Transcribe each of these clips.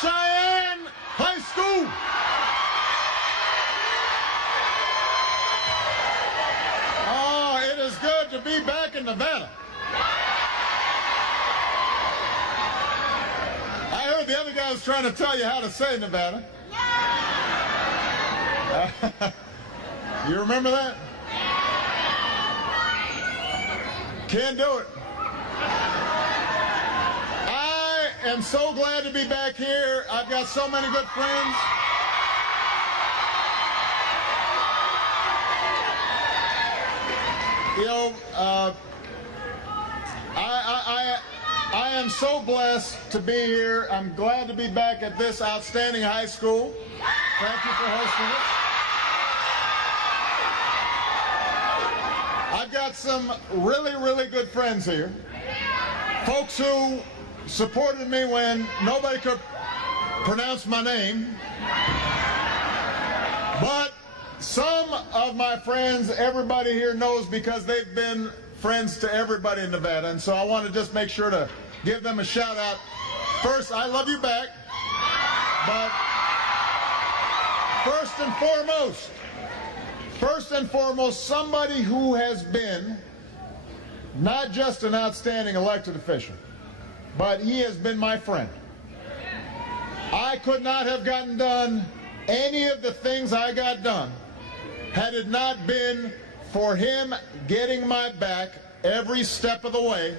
Cheyenne High School. Oh, it is good to be back in Nevada. I heard the other guy was trying to tell you how to say Nevada. You remember that? Can't do it. I am so glad to be back here. I've got so many good friends. You know, I am so blessed to be here. I'm glad to be back at this outstanding high school. Thank you for hosting it. I've got some really, really good friends here. Folks who supported me when nobody could pronounce my name. But some of my friends, everybody here knows because they've been friends to everybody in Nevada. And so I want to just make sure to give them a shout out. First, I love you back. But first and foremost, somebody who has been not just an outstanding elected official, but he has been my friend. I could not have gotten done any of the things I got done had it not been for him getting my back every step of the way.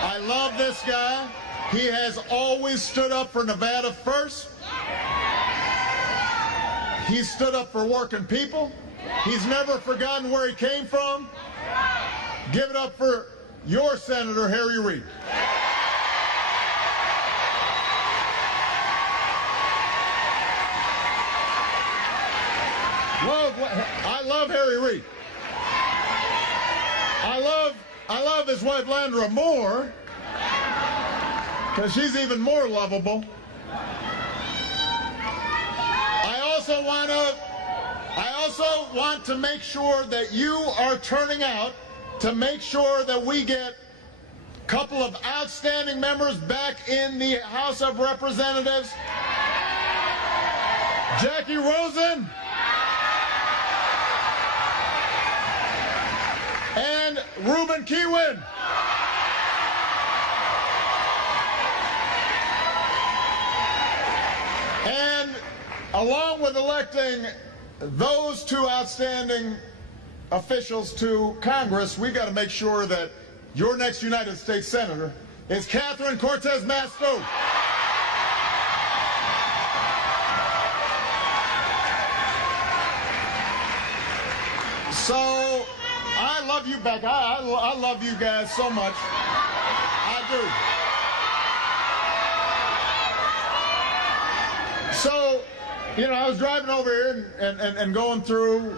I love this guy. He has always stood up for Nevada first. He stood up for working people. He's never forgotten where he came from. Give it up for your Senator, Harry Reid. I love Harry Reid. I love his wife Landra more because she's even more lovable. I also want to make sure that you are turning out to make sure that we get a couple of outstanding members back in the House of Representatives. Jackie Rosen and Ruben Kihuen. And along with electing those two outstanding officials to Congress, we got to make sure that your next United States Senator is Catherine Cortez Masto. So I love you back. I love you guys so much. I do. So, you know, I was driving over here and going through,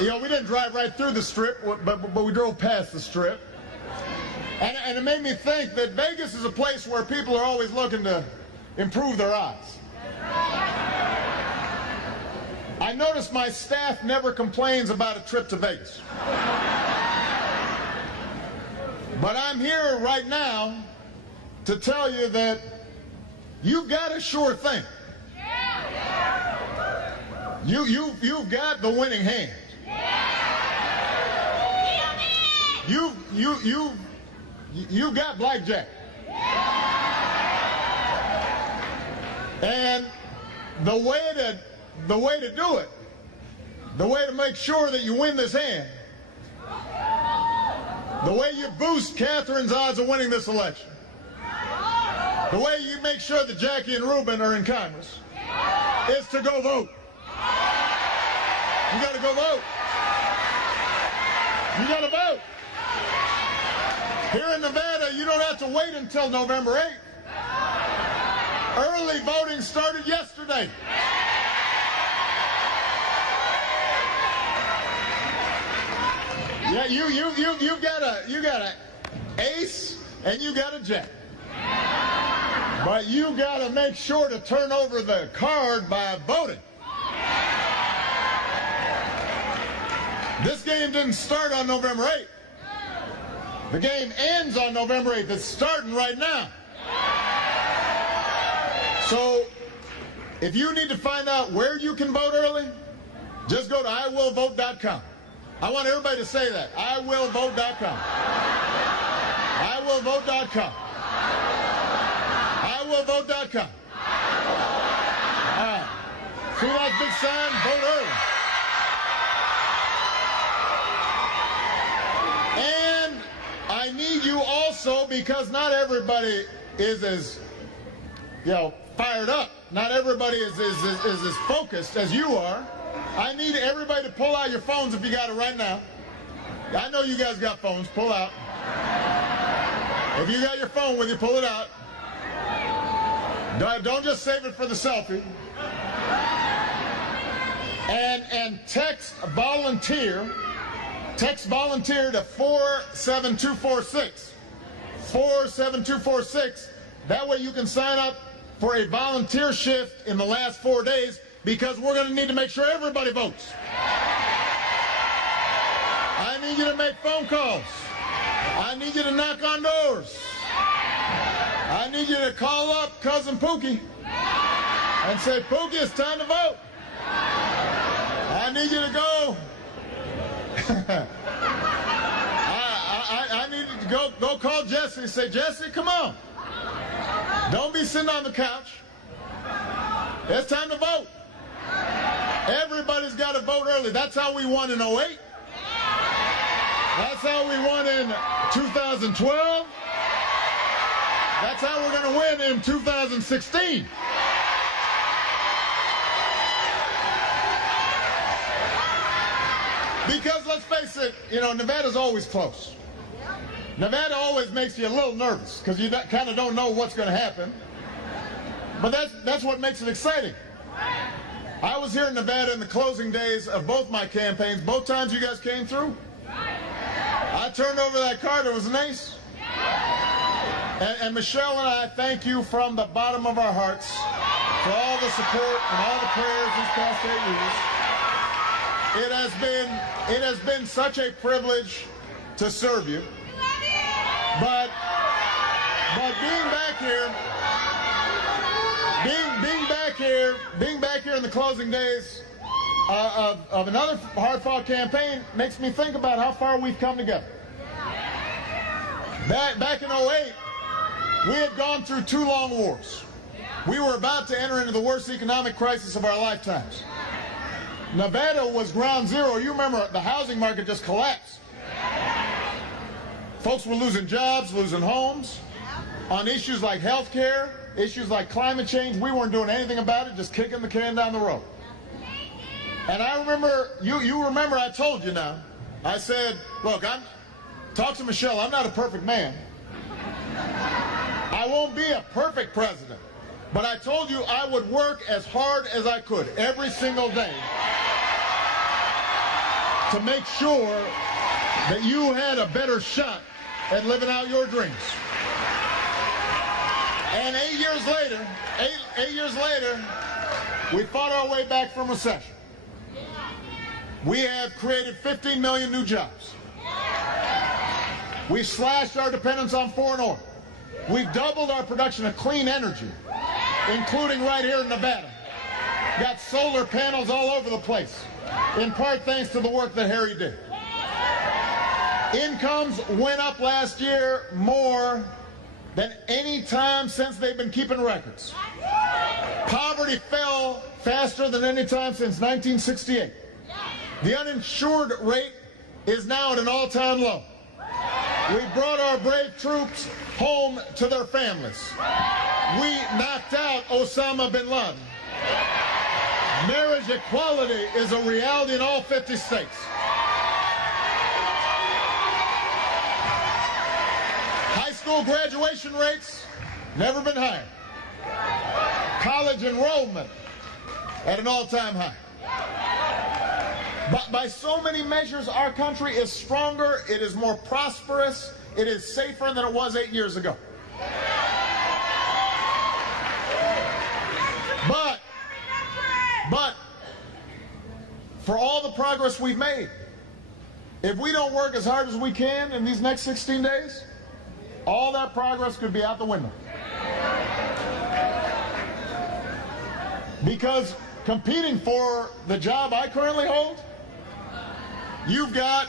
you know, we didn't drive right through the Strip, but we drove past the Strip. And it made me think that Vegas is a place where people are always looking to improve their odds. I noticed my staff never complains about a trip to Vegas. But I'm here right now to tell you that you've got a sure thing. You've got the winning hand. You've got blackjack. And the way to do it, the way to make sure that you win this hand, the way you boost Catherine's odds of winning this election, the way you make sure that Jackie and Ruben are in Congress, is to go vote. You got to go vote. You got to vote. Here in Nevada, you don't have to wait until November 8th. Early voting started yesterday. Yeah, you got a ace and you got a jack. But you got to make sure to turn over the card by voting. This game didn't start on November 8th. The game ends on November 8th. It's starting right now. So if you need to find out where you can vote early, just go to iwillvote.com. I want everybody to say that. iwillvote.com. iwillvote.com. iwillvote.com. All right. See that big sign? Vote early. And I need you also, because not everybody is as, fired up. Not everybody is as focused as you are. I need everybody to pull out your phones if you got it right now. I know you guys got phones. Pull out. If you got your phone with you, pull it out. Don't just save it for the selfie. And text volunteer. Text volunteer to 47246. 47246. That way you can sign up for a volunteer shift in the last 4 days, because we're going to need to make sure everybody votes. I need you to make phone calls. I need you to knock on doors. I need you to call up Cousin Pookie and say, Pookie, it's time to vote. I need you to go. I need you to go call Jesse and say, Jesse, come on. Don't be sitting on the couch. It's time to vote. Everybody's got to vote early. That's how we won in 08. That's how we won in 2012. That's how we're going to win in 2016. Because let's face it, Nevada's always close. Nevada always makes you a little nervous because you kind of don't know what's going to happen. But that's what makes it exciting. I was here in Nevada in the closing days of both my campaigns. Both times you guys came through. I turned over that card. It was an ace. And Michelle and I thank you from the bottom of our hearts for all the support and all the prayers these past 8 years. It has been such a privilege to serve you. But being back here in the closing days of another hard-fought campaign makes me think about how far we've come together. Back in 08, we had gone through 2 long wars. We were about to enter into the worst economic crisis of our lifetimes. Nevada was ground zero. You remember the housing market just collapsed. Folks were losing jobs, losing homes. On issues like health care, issues like climate change, we weren't doing anything about it, just kicking the can down the road. And I remember, you remember I told you now, I said, look, talk to Michelle, I'm not a perfect man. I won't be a perfect president. But I told you I would work as hard as I could every single day to make sure that you had a better shot at living out your dreams. And 8 years later, we fought our way back from recession. We have created 15 million new jobs. We've slashed our dependence on foreign oil. We've doubled our production of clean energy, including right here in Nevada. Got solar panels all over the place, in part thanks to the work that Harry did. Incomes went up last year more than any time since they've been keeping records. Poverty fell faster than any time since 1968. The uninsured rate is now at an all-time low. We brought our brave troops home to their families. We knocked out Osama bin Laden. Marriage equality is a reality in all 50 states. High school graduation rates, never been higher. College enrollment at an all-time high. But by so many measures, our country is stronger, it is more prosperous, it is safer than it was 8 years ago. But for all the progress we've made, if we don't work as hard as we can in these next 16 days, all that progress could be out the window. Because competing for the job I currently hold, you've got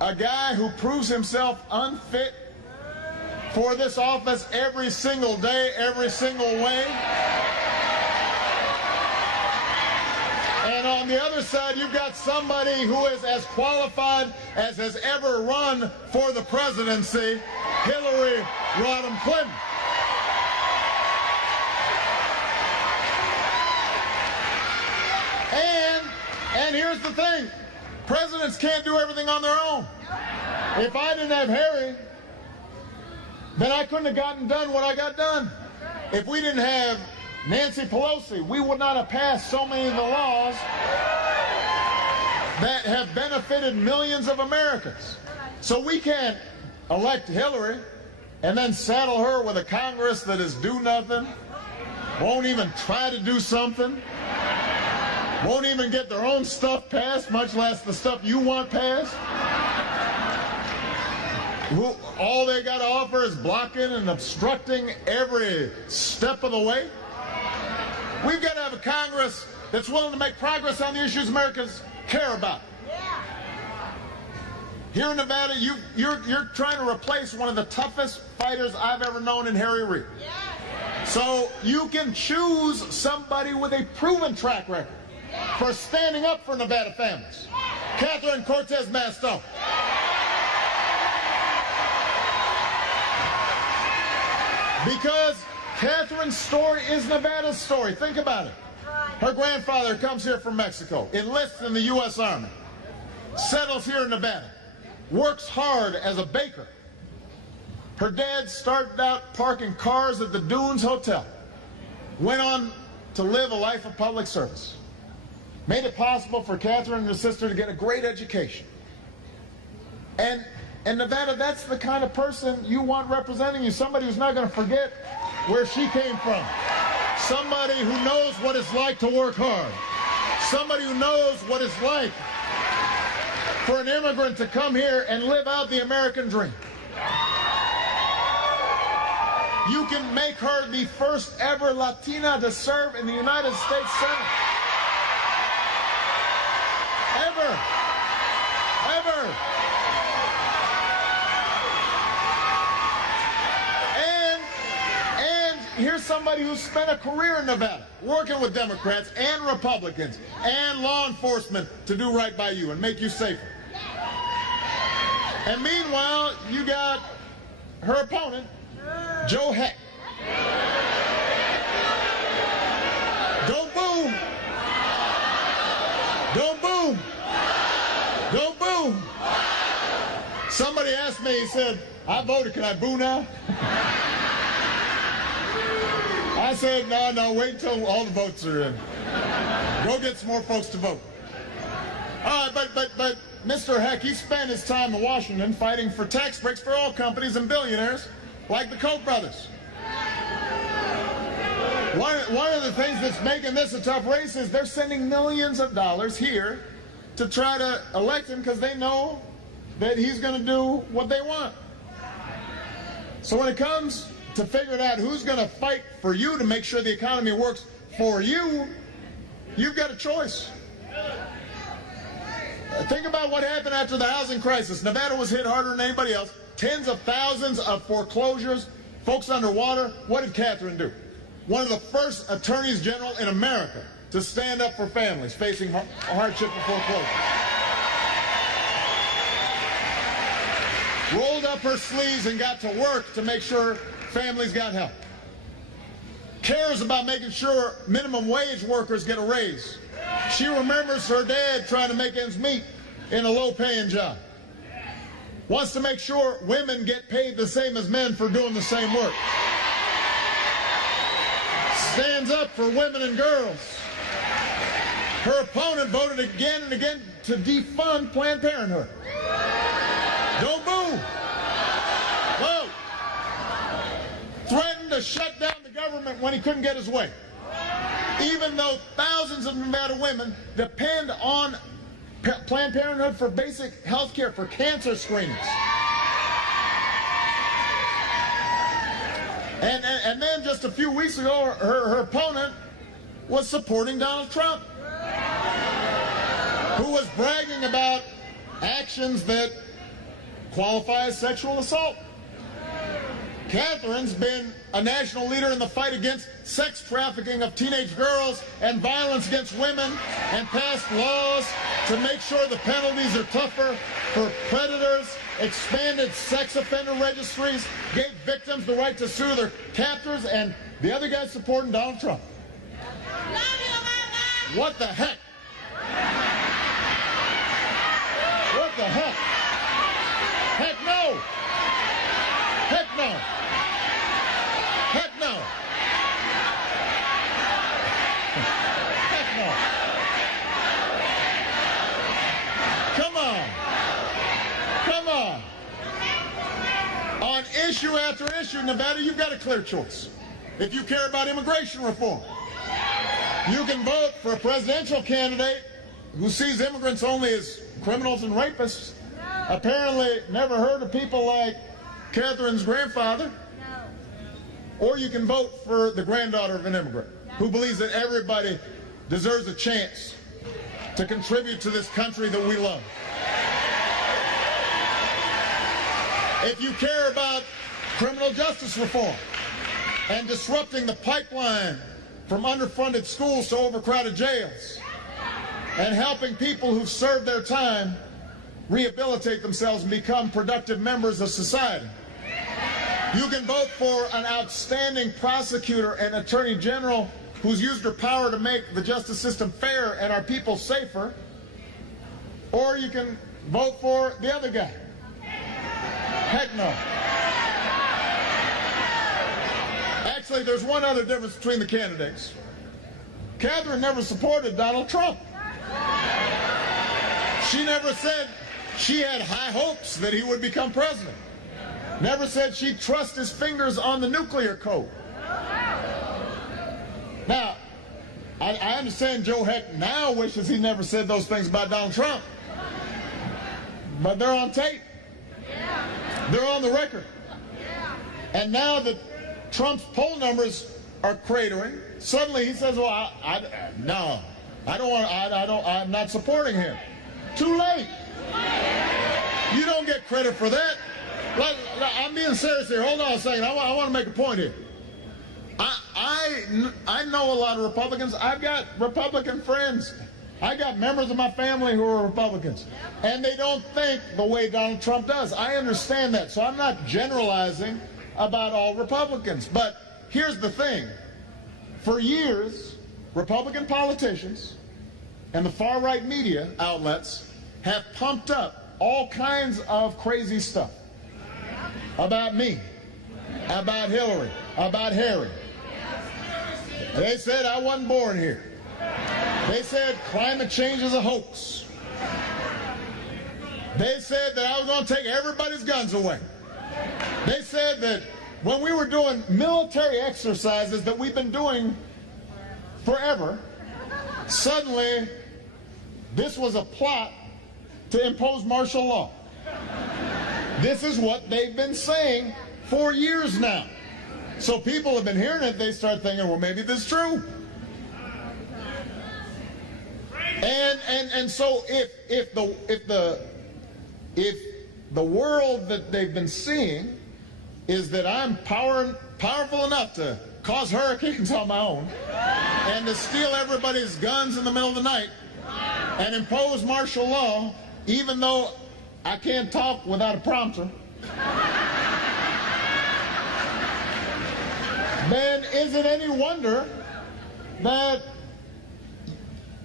a guy who proves himself unfit for this office every single day, every single way. And on the other side, you've got somebody who is as qualified as has ever run for the presidency, Hillary Rodham Clinton. And here's the thing, presidents can't do everything on their own. If I didn't have Harry, then I couldn't have gotten done what I got done. If we didn't have Nancy Pelosi, we would not have passed so many of the laws that have benefited millions of Americans. So we can't elect Hillary and then saddle her with a Congress that is do nothing, won't even try to do something, won't even get their own stuff passed, much less the stuff you want passed. All they got to offer is blocking and obstructing every step of the way. We've got to have a Congress that's willing to make progress on the issues Americans care about. Here in Nevada, you're trying to replace one of the toughest fighters I've ever known in Harry Reid. So you can choose somebody with a proven track record for standing up for Nevada families. Catherine Cortez Masto. Because Catherine's story is Nevada's story. Think about it. Her grandfather comes here from Mexico, enlists in the U.S. Army, settles here in Nevada, works hard as a baker. Her dad started out parking cars at the Dunes Hotel, went on to live a life of public service, made it possible for Catherine and her sister to get a great education. And Nevada, that's the kind of person you want representing you, somebody who's not going to forget where she came from, somebody who knows what it's like to work hard, somebody who knows what it's like for an immigrant to come here and live out the American dream. You can make her the first ever Latina to serve in the United States Senate. Ever. Ever. Here's somebody who spent a career in Nevada working with Democrats and Republicans and law enforcement to do right by you and make you safer. And meanwhile, you got her opponent, Joe Heck. Don't boo. Don't boo. Don't boo. Somebody asked me, he said, I voted, can I boo now? I said, no, wait until all the votes are in. Go get some more folks to vote. All right, but Mr. Heck, he spent his time in Washington fighting for tax breaks for oil companies and billionaires like the Koch brothers. One of the things that's making this a tough race is they're sending millions of dollars here to try to elect him because they know that he's going to do what they want. So when it comes to figuring out who's going to fight for you to make sure the economy works for you, you've got a choice. Think about what happened after the housing crisis. Nevada was hit harder than anybody else. Tens of thousands of foreclosures, folks underwater. What did Catherine do? One of the first attorneys general in America to stand up for families facing hardship and foreclosure. Rolled up her sleeves and got to work to make sure families got help. Cares about making sure minimum wage workers get a raise. She remembers her dad trying to make ends meet in a low-paying job. Wants to make sure women get paid the same as men for doing the same work. Stands up for women and girls. Her opponent voted again and again to defund Planned Parenthood. Don't boo. Vote. Threatened to shut down the government when he couldn't get his way. Even though thousands of Nevada women depend on Planned Parenthood for basic health care, for cancer screenings. And then just a few weeks ago, her opponent was supporting Donald Trump, who was bragging about actions that qualify as sexual assault. Catherine's been a national leader in the fight against sex trafficking of teenage girls and violence against women, and passed laws to make sure the penalties are tougher for predators, expanded sex offender registries, gave victims the right to sue their captors, and the other guy's supporting Donald Trump. What the heck? What the heck? Heck no! Heck no! Heck no! Heck no! Come on! Come on! On issue after issue, Nevada, you've got a clear choice. If you care about immigration reform, you can vote for a presidential candidate who sees immigrants only as criminals and rapists. Apparently never heard of people like Catherine's grandfather. Or you can vote for the granddaughter of an immigrant who believes that everybody deserves a chance to contribute to this country that we love. If you care about criminal justice reform and disrupting the pipeline from underfunded schools to overcrowded jails, and helping people who've served their time rehabilitate themselves and become productive members of society, you can vote for an outstanding prosecutor and attorney general who's used her power to make the justice system fair and our people safer, or you can vote for the other guy. Heck no. Actually, there's one other difference between the candidates. Catherine never supported Donald Trump. She never said she had high hopes that he would become president. Never said she'd trust his fingers on the nuclear code. Now, I understand Joe Heck now wishes he never said those things about Donald Trump. But they're on tape. They're on the record. And now that Trump's poll numbers are cratering, suddenly he says, well, no, I'm not supporting him. Too late. You don't get credit for that. I'm being serious here. Hold on a second. I want to make a point here. I know a lot of Republicans. I've got Republican friends. I got members of my family who are Republicans. And they don't think the way Donald Trump does. I understand that. So I'm not generalizing about all Republicans. But here's the thing. For years, Republican politicians and the far-right media outlets have pumped up all kinds of crazy stuff about me, about Hillary, about Harry. They said I wasn't born here. They said climate change is a hoax. They said that I was going to take everybody's guns away. They said that when we were doing military exercises that we've been doing forever, suddenly this was a plot to impose martial law. This is what they've been saying for years now. So people have been hearing it, they start thinking, well, maybe this is true. And so if the world that they've been seeing is that I'm powerful enough to cause hurricanes on my own and to steal everybody's guns in the middle of the night and impose martial law, even though I can't talk without a prompter, then is it any wonder that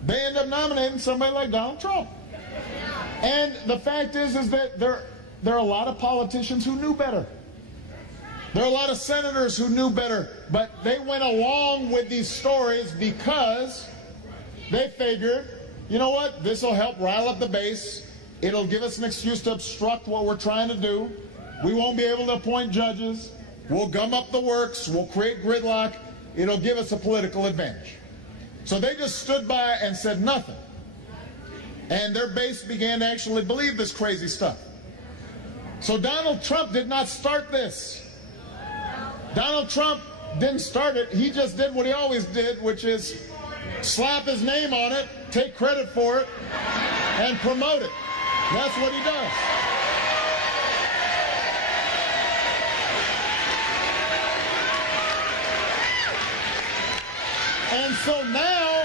they end up nominating somebody like Donald Trump? And the fact is that there are a lot of politicians who knew better. There are a lot of senators who knew better, but they went along with these stories because they figured, you know what, this will help rile up the base. It'll give us an excuse to obstruct what we're trying to do. We won't be able to appoint judges. We'll gum up the works. We'll create gridlock. It'll give us a political advantage. So they just stood by and said nothing. And their base began to actually believe this crazy stuff. So Donald Trump did not start this. Donald Trump didn't start it. He just did what he always did, which is slap his name on it, take credit for it, and promote it. That's what he does. And so now,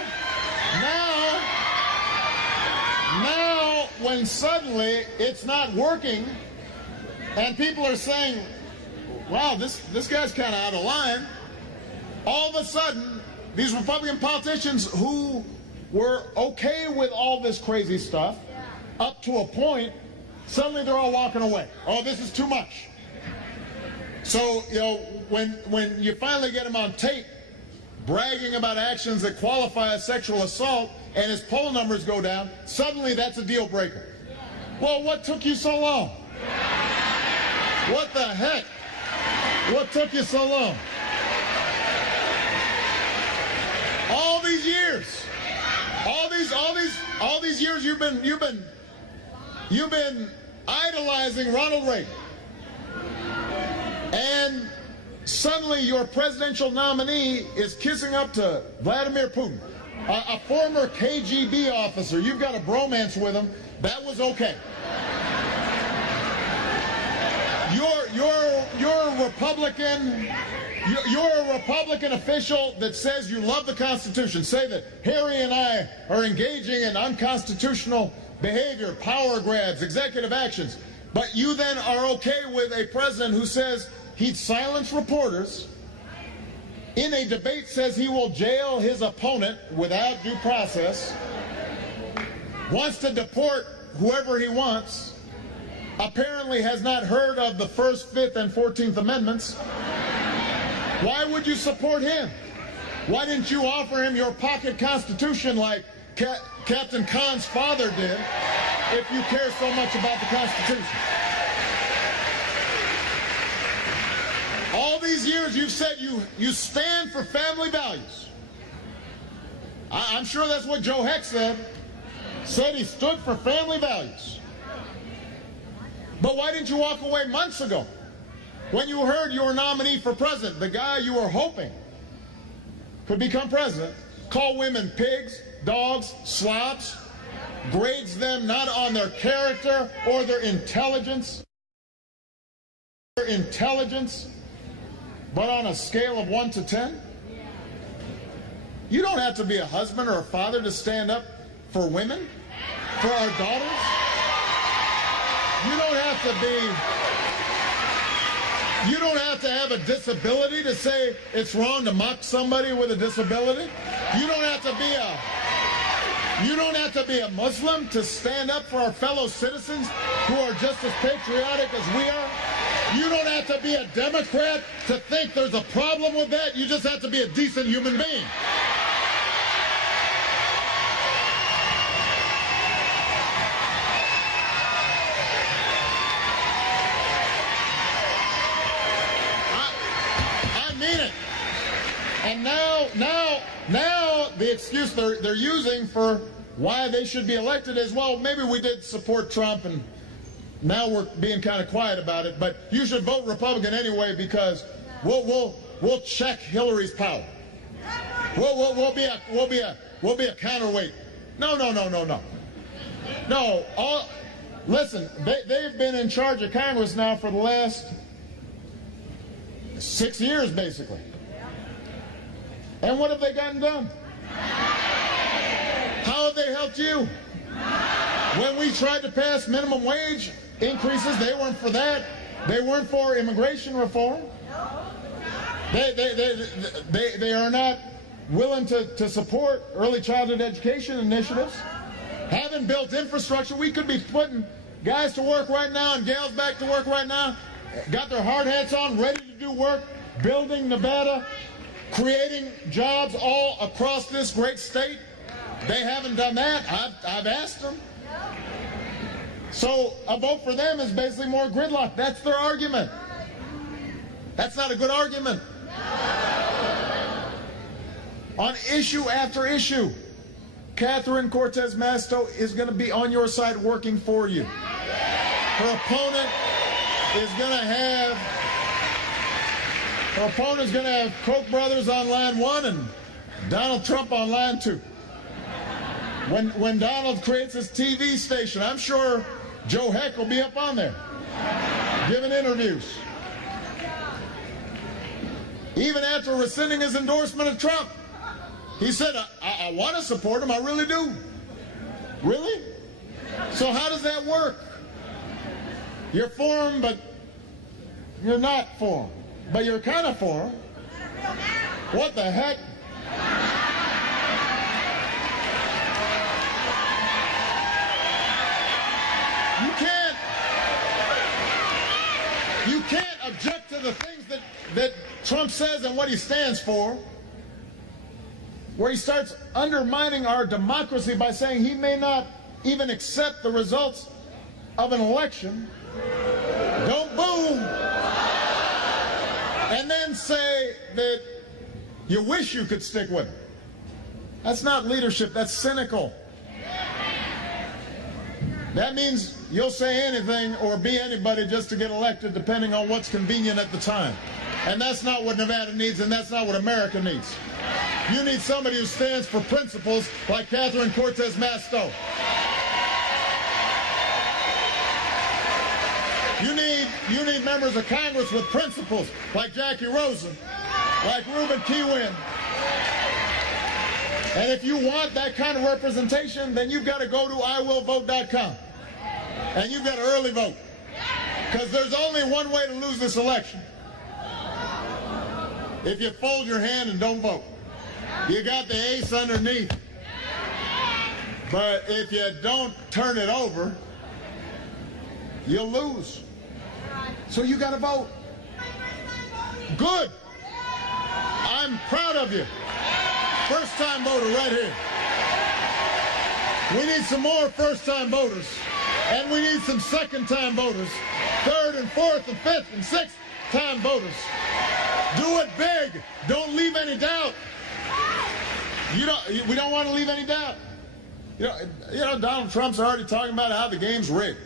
when suddenly it's not working, and people are saying, wow, this guy's kind of out of line, all of a sudden, these Republican politicians who were okay with all this crazy stuff, up to a point, suddenly they're all walking away. Oh, this is too much. So, you know, when you finally get him on tape bragging about actions that qualify as sexual assault and his poll numbers go down, suddenly that's a deal breaker. Well, what took you so long? What the heck? What took you so long? All these years, all these years you've been idolizing Ronald Reagan, and suddenly your presidential nominee is kissing up to Vladimir Putin, a former KGB officer. You've got a bromance with him. That was okay. You're a Republican official that says you love the Constitution. Say that Harry and I are engaging in unconstitutional behavior, power grabs, executive actions. But you then are okay with a president who says he'd silence reporters, in a debate says he will jail his opponent without due process, wants to deport whoever he wants, apparently has not heard of the First, Fifth, and 14th Amendments. Why would you support him? Why didn't you offer him your pocket constitution like Captain Khan's father did, if you care so much about the Constitution? All these years you've said you stand for family values. I'm sure that's what Joe Heck said. Said he stood for family values. But why didn't you walk away months ago when you heard your nominee for president, the guy you were hoping could become president, call women pigs, dogs, slops, grades them not on their character or their intelligence, but on a scale of 1 to 10? You don't have to be a husband or a father to stand up for women, for our daughters. You don't have to have a disability to say it's wrong to mock somebody with a disability. You don't have to be a Muslim to stand up for our fellow citizens who are just as patriotic as we are. You don't have to be a Democrat to think there's a problem with that. You just have to be a decent human being. I mean it. And now the excuse they're using for why they should be elected is, well, maybe we did support Trump and now we're being kind of quiet about it, but you should vote Republican anyway because we'll check Hillary's power. We'll be a counterweight. No. Listen, they've been in charge of Congress now for the last 6 years, basically. And what have they gotten done? How have they helped you? When we tried to pass minimum wage increases, they weren't for that. They weren't for immigration reform. They are not willing to support early childhood education initiatives. Haven't built infrastructure. We could be putting guys to work right now and gals back to work right now, got their hard hats on, ready to do work, building Nevada, creating jobs all across this great state. They haven't done that. I've asked them. So a vote for them is basically more gridlock. That's their argument. That's not a good argument. On issue after issue, Catherine Cortez Masto is going to be on your side working for you. Her opponent is going to have Koch brothers on line one Donald Trump online too. When Donald creates his TV station, I'm sure Joe Heck will be up on there giving interviews. Even after rescinding his endorsement of Trump, he said, I want to support him, I really do. Really? So how does that work? You're for him, but you're not for him. But you're kind of for him. What the heck? You can't object to the things that Trump says and what he stands for, where he starts undermining our democracy by saying he may not even accept the results of an election. Don't boo and then say that you wish you could stick with him. That's not leadership, that's cynical. That means you'll say anything or be anybody just to get elected depending on what's convenient at the time. And that's not what Nevada needs, and that's not what America needs. You need somebody who stands for principles like Catherine Cortez Masto. You need members of Congress with principles like Jackie Rosen, like Ruben Kihuen. And if you want that kind of representation, then you've got to go to iwillvote.com. And you've got to early vote. Because there's only one way to lose this election. If you fold your hand and don't vote. You got the ace underneath. But if you don't turn it over, you'll lose. So you got to vote. Good. I'm proud of you. First-time voter right here. We need some more first-time voters. And we need some second-time voters. Third and fourth and fifth and sixth-time voters. Do it big. Don't leave any doubt. We don't want to leave any doubt. You know, Donald Trump's already talking about how the game's rigged.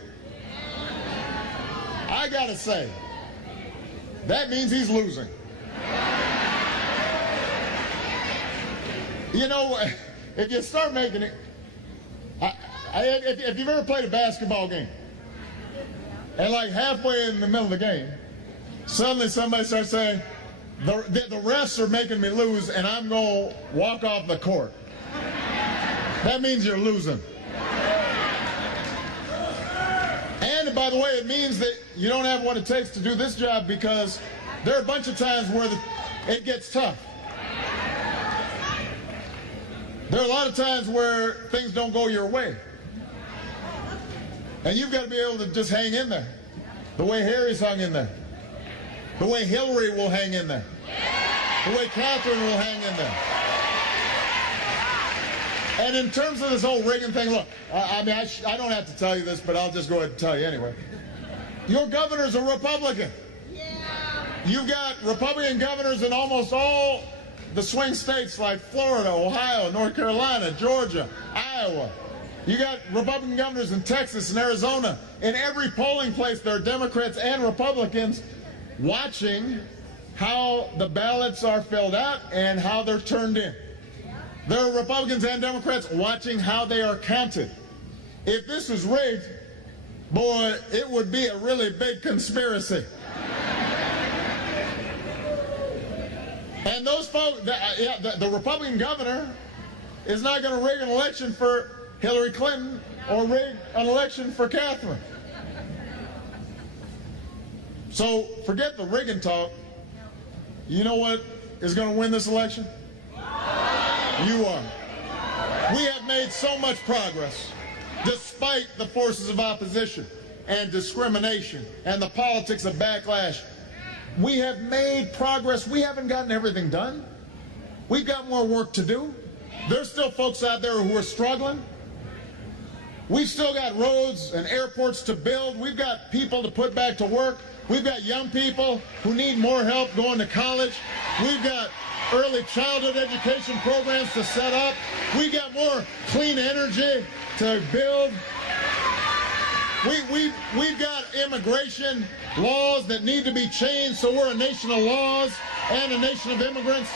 I got to say, that means he's losing. You know, if you start making it, if you've ever played a basketball game, and like halfway in the middle of the game, suddenly somebody starts saying, the refs are making me lose and I'm going to walk off the court. That means you're losing. And by the way, it means that you don't have what it takes to do this job, because there are a bunch of times where it gets tough. There are a lot of times where things don't go your way. And you've got to be able to just hang in there. The way Harry's hung in there. The way Hillary will hang in there. The way Catherine will hang in there. And in terms of this whole rigging thing, look, I don't have to tell you this, but I'll just go ahead and tell you anyway. Your governor's a Republican. You've got Republican governors in almost all the swing states like Florida, Ohio, North Carolina, Georgia, Iowa. You got Republican governors in Texas and Arizona. In every polling place, there are Democrats and Republicans watching how the ballots are filled out and how they're turned in. There are Republicans and Democrats watching how they are counted. If this was rigged, boy, it would be a really big conspiracy. And those folks, the Republican governor is not going to rig an election for Hillary Clinton or rig an election for Catherine. So forget the rigging talk. You know what is going to win this election? You are. We have made so much progress despite the forces of opposition and discrimination and the politics of backlash. We have made progress. We haven't gotten everything done. We've got more work to do. There's still folks out there who are struggling. We've still got roads and airports to build. We've got people to put back to work. We've got young people who need more help going to college. We've got early childhood education programs to set up. We've got more clean energy to build. We've got immigration laws that need to be changed, so we're a nation of laws and a nation of immigrants.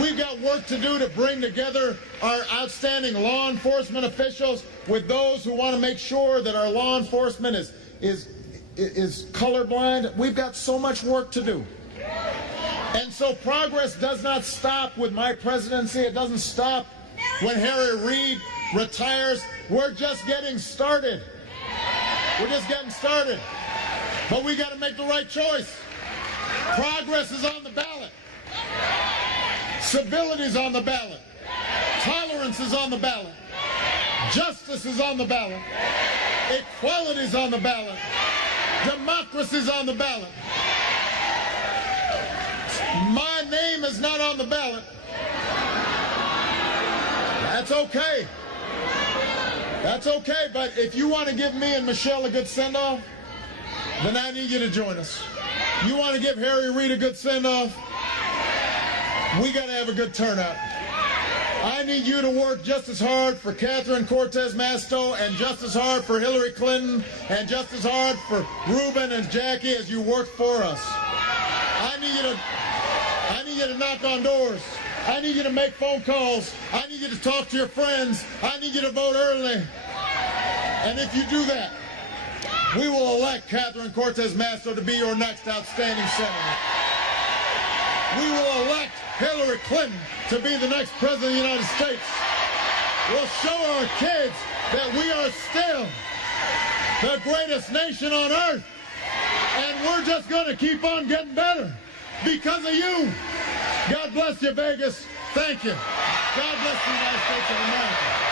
We've got work to do to bring together our outstanding law enforcement officials with those who want to make sure that our law enforcement is colorblind. We've got so much work to do. And so progress does not stop with my presidency. It doesn't stop when Harry Reid retires. We're just getting started. We're just getting started. But we got to make the right choice. Progress is on the ballot. Civility is on the ballot. Tolerance is on the ballot. Justice is on the ballot. Equality is on the ballot. Democracy is on the ballot. My name is not on the ballot. That's okay. That's okay, but if you want to give me and Michelle a good send-off, then I need you to join us. You want to give Harry Reid a good send-off? We got to have a good turnout. I need you to work just as hard for Catherine Cortez Masto and just as hard for Hillary Clinton and just as hard for Ruben and Jackie as you work for us. I need you to knock on doors. I need you to make phone calls. I need you to talk to your friends. I need you to vote early. And if you do that, we will elect Catherine Cortez Masto to be your next outstanding senator. We will elect Hillary Clinton to be the next president of the United States. We'll show our kids that we are still the greatest nation on earth. And we're just going to keep on getting better because of you. God bless you, Vegas. Thank you. God bless the United States of America.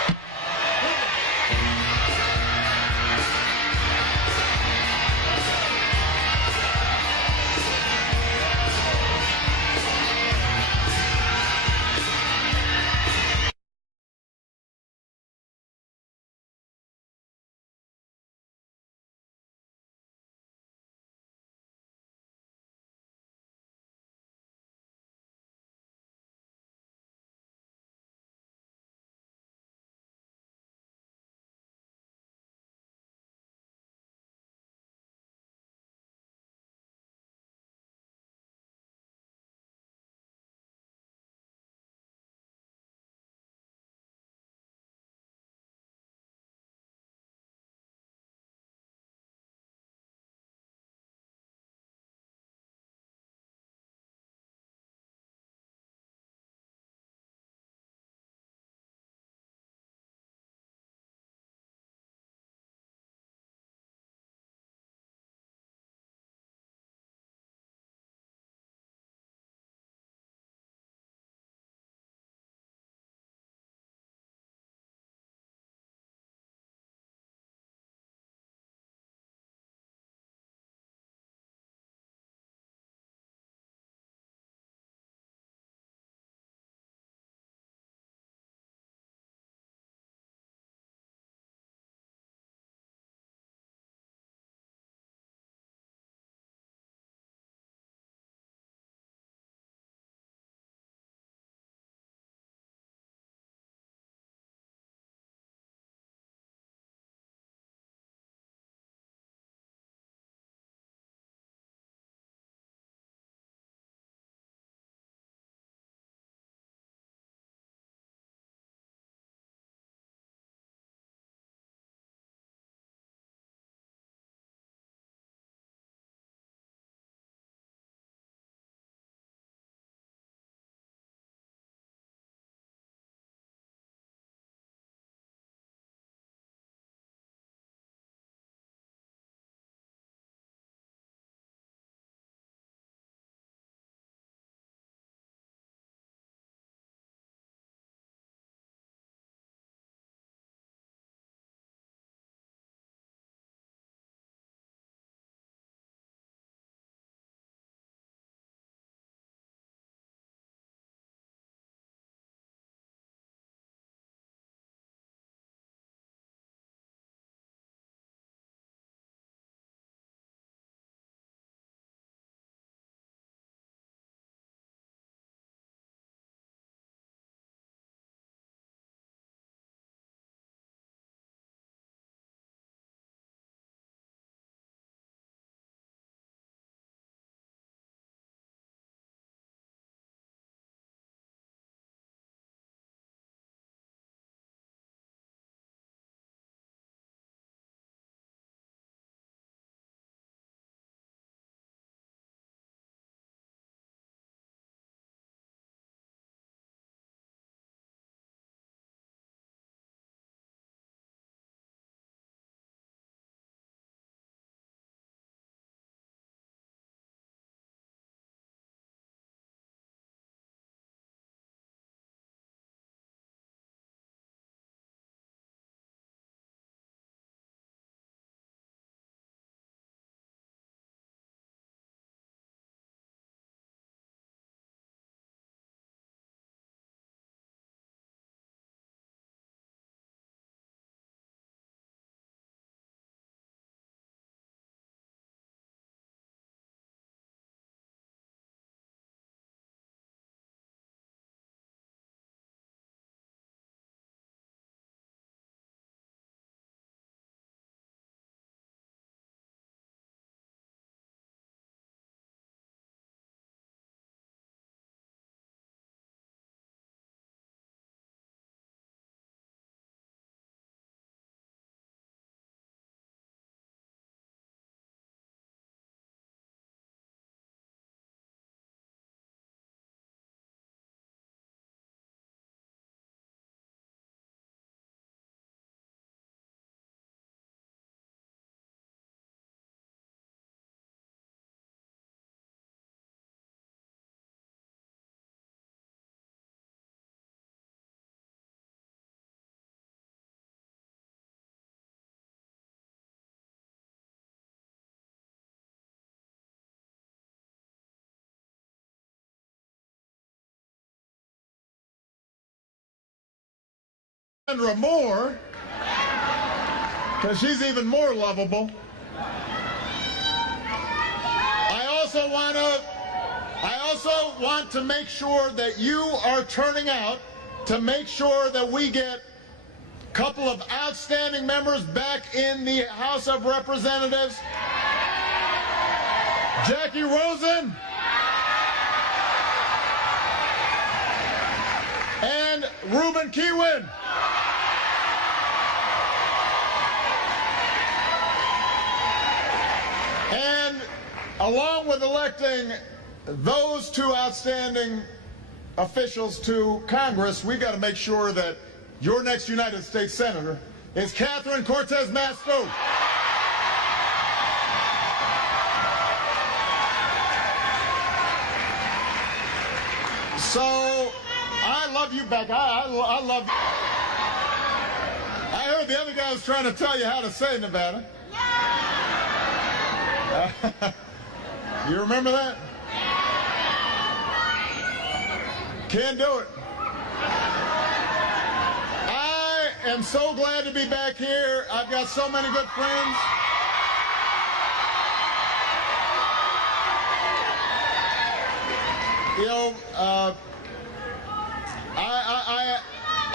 Sandra Moore, because she's even more lovable. I also want to make sure that you are turning out to make sure that we get a couple of outstanding members back in the House of Representatives. Jackie Rosen and Ruben Kihuen. And along with electing those two outstanding officials to Congress, we got to make sure that your next United States Senator is Catherine Cortez Masto. So I love you, Beck. I love you. I heard the other guy was trying to tell you how to say Nevada. You remember that? Can't do it. I am so glad to be back here. I've got so many good friends. You know,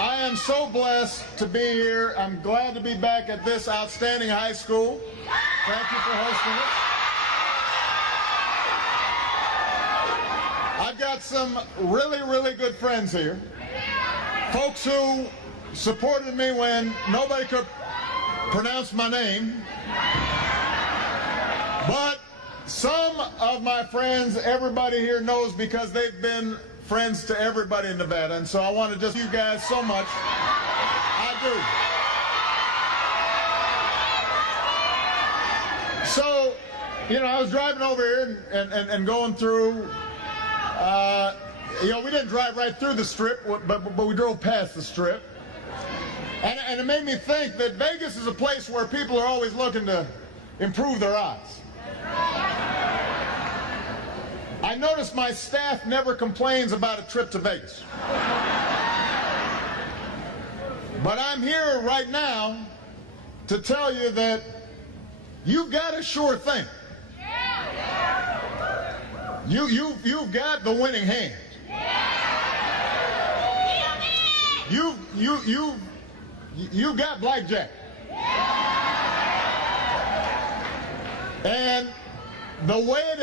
I am so blessed to be here. I'm glad to be back at this outstanding high school. Thank you for hosting it. I've got some really, really good friends here. Folks who supported me when nobody could pronounce my name. But some of my friends, everybody here knows because they've been friends to everybody in Nevada. And so I want to just thank you guys so much. I do. So, you know, I was driving over here and going through, you know, we didn't drive right through the Strip, but we drove past the Strip. And it made me think that Vegas is a place where people are always looking to improve their odds. I notice my staff never complains about a trip to Vegas. But I'm here right now to tell you that you've got a sure thing. You've got the winning hand. You've got blackjack. And the way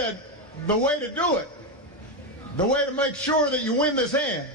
to do it, the way to make sure that you win this hand,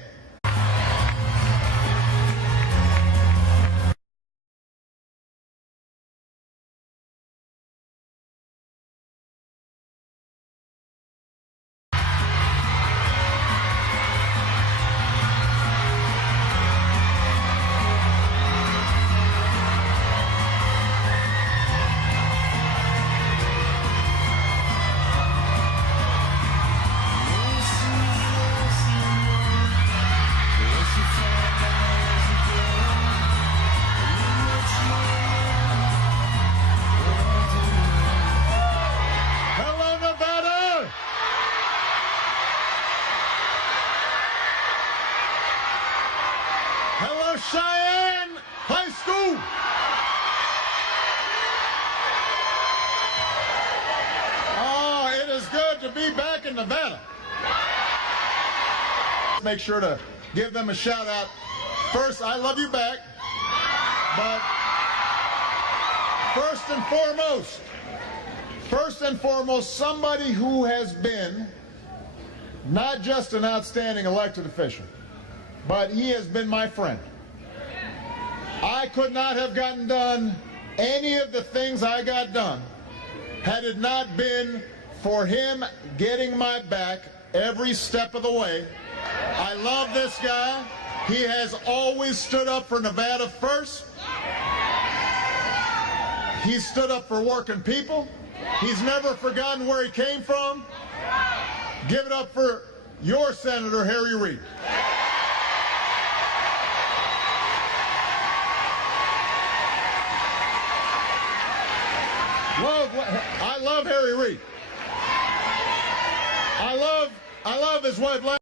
Cheyenne High School. Oh, it is good to be back in Nevada. Make sure to give them a shout out. First, I love you back. But first and foremost, somebody who has been not just an outstanding elected official, but he has been my friend. I could not have gotten done any of the things I got done had it not been for him getting my back every step of the way. I love this guy. He has always stood up for Nevada first. He stood up for working people. He's never forgotten where he came from. Give it up for your Senator, Harry Reid. I love Harry Reid. I love his wife.